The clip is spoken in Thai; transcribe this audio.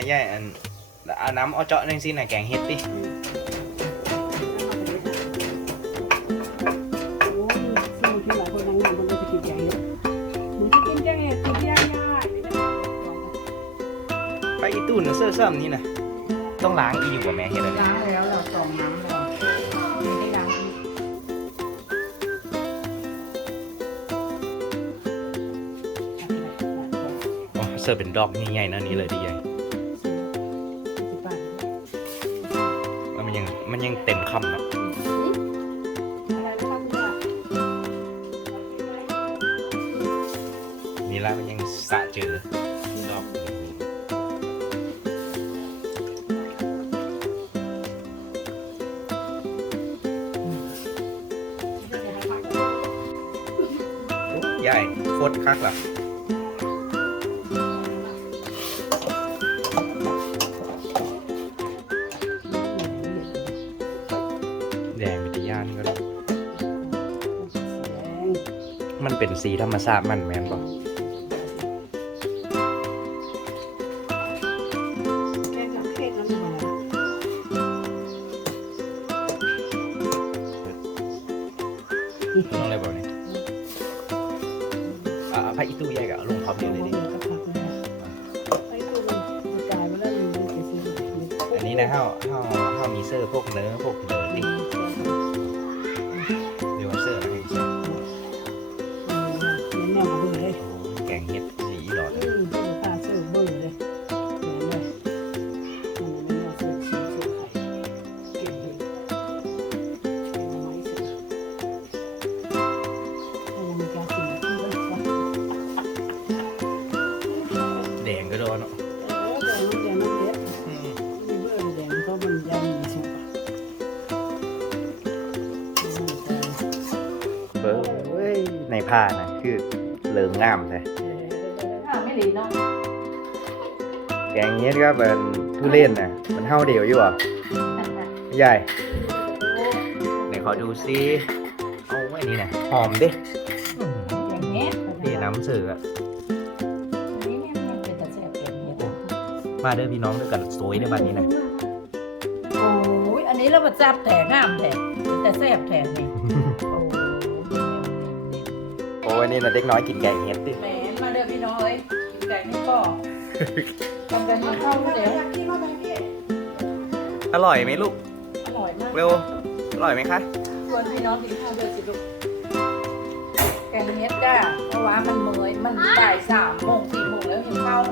แต่ย่ายอันเอาน้ำเอาเจาะจังซีน่ะแกงเฮ็ดดิหนนางงามคนเลยไปกินแกงเห็ดดิไปอีตู้นึงเสื้อซ้ำนี่น่ะต้องล้างอีอยู่บ่แม่เฮ็ดอันนี้ล้างแล้วเราตองน้ำแล้วมีได้ล้างอีกอ๋อเสื้อเป็นดอกใหญ่ๆนั่นนี่เลยดิยาย มันยังเต็มคำเนะนี่ละมันยังสะเจอดอกใหญ่โคตรคักล่ะ มันเป็นสีธรรมชาติมันแมนบ่ต้องอะไรบ่เนี่ยอ่าพระอีตู้ใหญ่กับลงพร้อมเดียวเลยดิอันนี้นะเฮาเฮาเฮามีเสื้อพวกเนื้อพวกเนื้อดิ แดงก็โดนเนาะอืมเบิ้งเว้ยในผ้านะคือเหลืองงามเลยไม่ดีเนาะแกงเห็ดก็เป็นทุเรียนนะมันเฮาเดียวอยู่อะใหญ่ไหนขอดูซิเอาไว้นี่นะหอมดิอย่างเงี้ยนี่น้ำเสืออะ มาเด้อพี่น้องด้วยกันสวยในบ้านนี้นะโอ้ยอันนี้เราประจับแต่งามแต่แต่แซ่บแถมนี่โอ้ยโอ้ยนี่นะเด็กน้อยกินแกงเห็ดดิแหมมาเด้อพี่น้องเอ้ยกินไก่นี่ก็ทำกันมาเข้าเดี๋ยวอร่อยไหมลูกอร่อยมากเร็วอร่อยไหมคะชวนพี่น้องกินข้าวด้วยสิลูกแกงเฮ็ดจ้าเพราะว่ามันเมยมันบ่ายสามโมงสี่โมงแล้วหิวข้าว